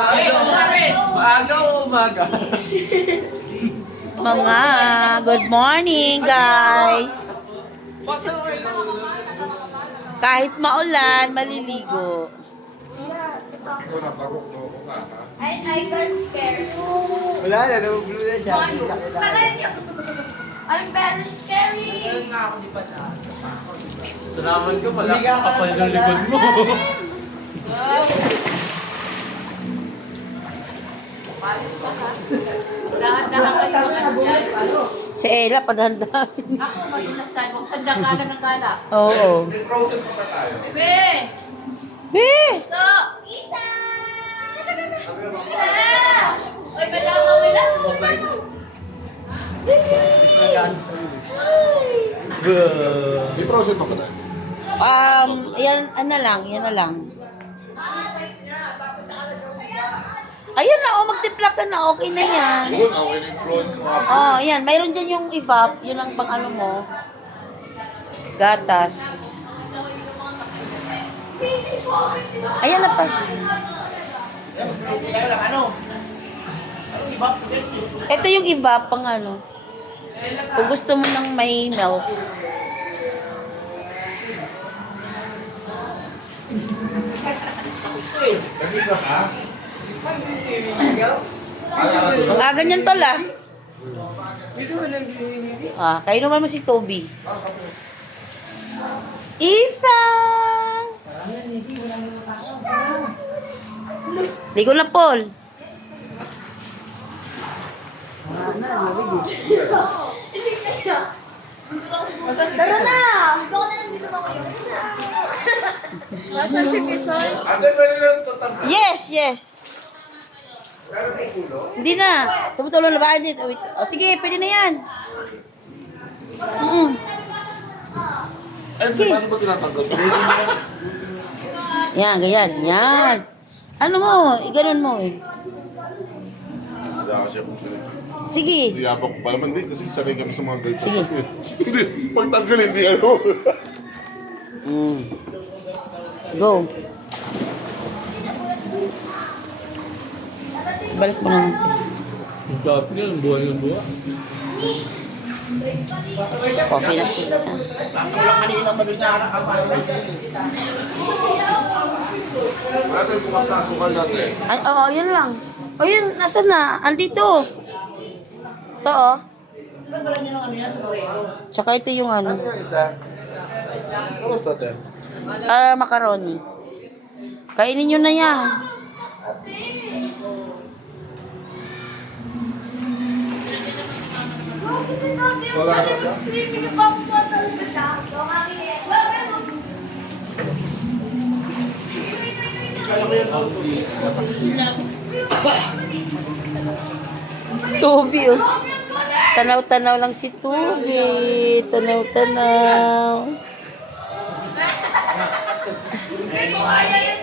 Maaga o umaga? Mga good morning, guys. Kahit maulan, maliligo. I got scared. Wala na, nabublue na siya. I'm very scary. Salamat ka pala, kapal ng likod mo. Dahan-dahan kayo ano dyan. Si Ella, padahan-dahan. Ako, madulasan. Huwag sandang gala ng gala. Oo. Bebe! Be! So! Isa! Uy, malama, malama. May process pa pala. Yan, ano lang, yan na lang. Ayan na, magtiplak ka na, okay na yan. Yun, okay na yung flow. Oh, yan, mayroon dyan yung evap, yun ang pang ano mo. Gatas. Ayan na pa. Ito yung evap pang ano. Kung gusto mo ng may milk. Mga ganyan tol ah. Kayo naman mo si Toby. Isang! Ligo na, Paul. Tara na! Gusto ko na lang dito ako yun. Nasa si Pisoy. Ate, pwede lang tatanggal. Yes, yes. Meron may kulo? Hindi na. Tumutulong na ba? Wait. O, sige, pwede na yan. Ay, paano ba tinatanggal? Yan, ganyan. Yan. Ano mo? Iganon mo eh. Hindi kasi ako. Sige. Hindi yabang ko pa naman din kasi sanay kami sa mga ganito. Sige. Hindi, pagtanggal hindi ano. Go. Balik mo naman. Ang dami niya, ang buhay ng buhay. Coffee na siya. Wala tayong bukas na asukal natin. Ay, oo, yun lang. O yun, nasa na? Andito. Ito, oh. Tsaka ito yung ano. Ano yung isa? Ano ito, te? Macaroni. Kainin nyo na yan. Wala na siya? Tubi, oh. Tanaw-tanaw lang si Tubi. Tanaw-tanaw. Hindi ko kaya yung